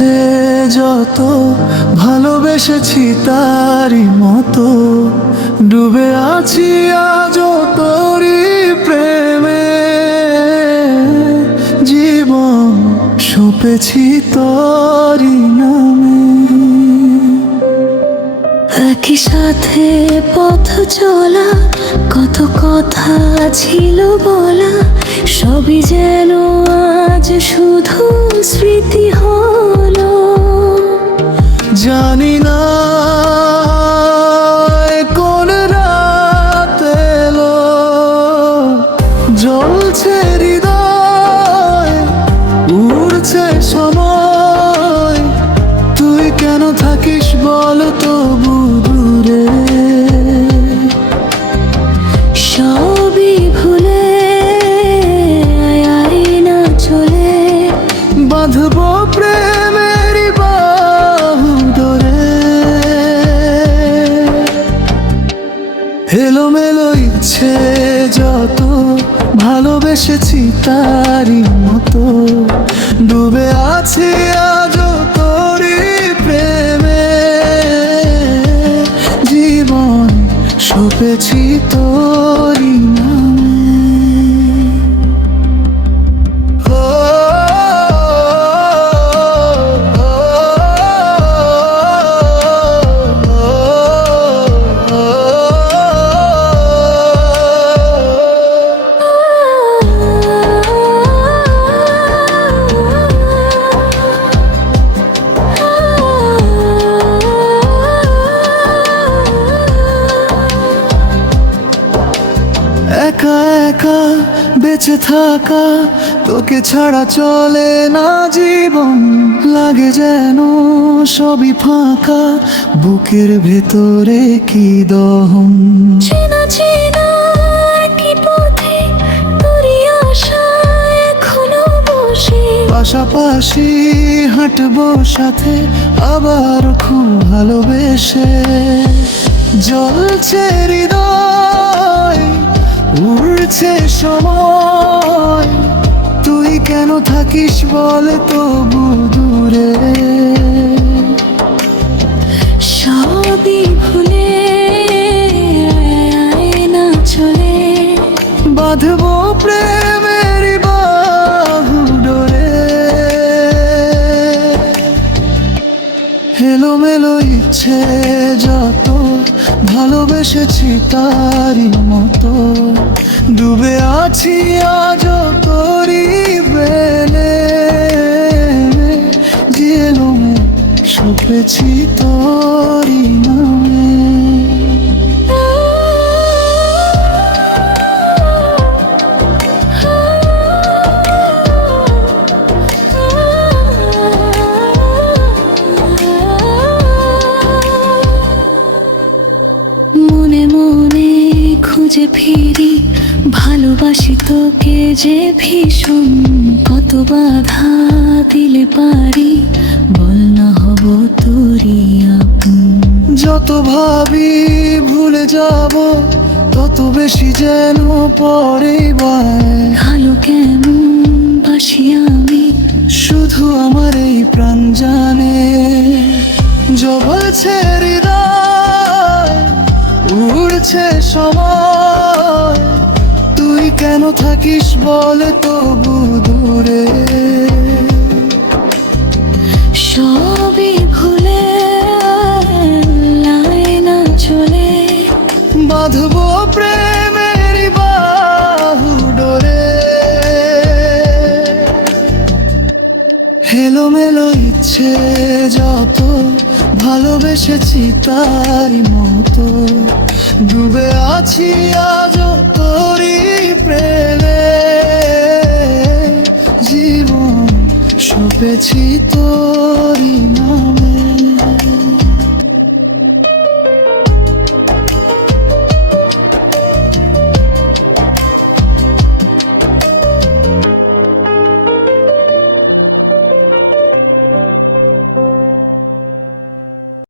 ইচ্ছে যত ভালোবেসেছি তারই মতো ডুবে আছি আজও তোরই প্রেমে জীবন সঁপেছি তোরই নামে। একই সাথে পথ চলা কত কথা ছিল বলা সবই যেন আজ শুধু স্মৃতি হলো। জানি না কোন রাত এলো জ্বলছে হৃদয় উড়ছে সময় তুই কেন থাকিস বল তবু দূরে সবই ভুলে আয় না চলে বাঁধবো প্রেমের বাহু ধরে এলোমেলো ইচ্ছে যত ভালোবেসেছি তারই মতো ডুবে আছি আজও তোরই প্রেমে জীবন সঁপেছি তোরই নামে। একা একা বেঁচে থাকা তোকে ছাড়া চলে না জীবন লাগে যেন সবই ফাঁকা বুকের ভেতরে কি দহন। চেনা চেনা একই পথে তোরই আশা এখনো বসে পাশাপাশি হাঁটবো সাথে আবার খুব ভালোবেসে জ্বলছে হৃদয় উড়ছে সময় তুই কেন থাকিস বল তবু দূরে সবই ভুলে আয় না চলে বাঁধবো প্রেমের বাহু ডোরে এলোমেলো ইচ্ছে যত ভালোবেসেছি তারই মতো ডুবে আছি আজও তোরই প্রেমে জীবনে সঁপেছি তোরই নামে। মনে মনে খুঁজে ফিরি ভালোবাসি তোকে যে ভীষণ কত বাধা দিলে পারি বল না হব তোরই আপন। যত ভাবি ভুলে যাব তত বেশি যেন পরে বায় ভালো কেমন বাসি আমি শুধু আমার এই প্রাণ জানে জ্বলছে হৃদয় উড়ছে সময় তুই কেন থাকিস বল তবু দূরে সবই ভুলে আয় না চলে বাঁধবো প্রেমের বাহু ডোরে এলোমেলো ইচ্ছে যত ভালোবেসেছি তারই মতো ডুবে আছি আজও তোরই প্রেমে জীবন সঁপেছি তোরই নামে।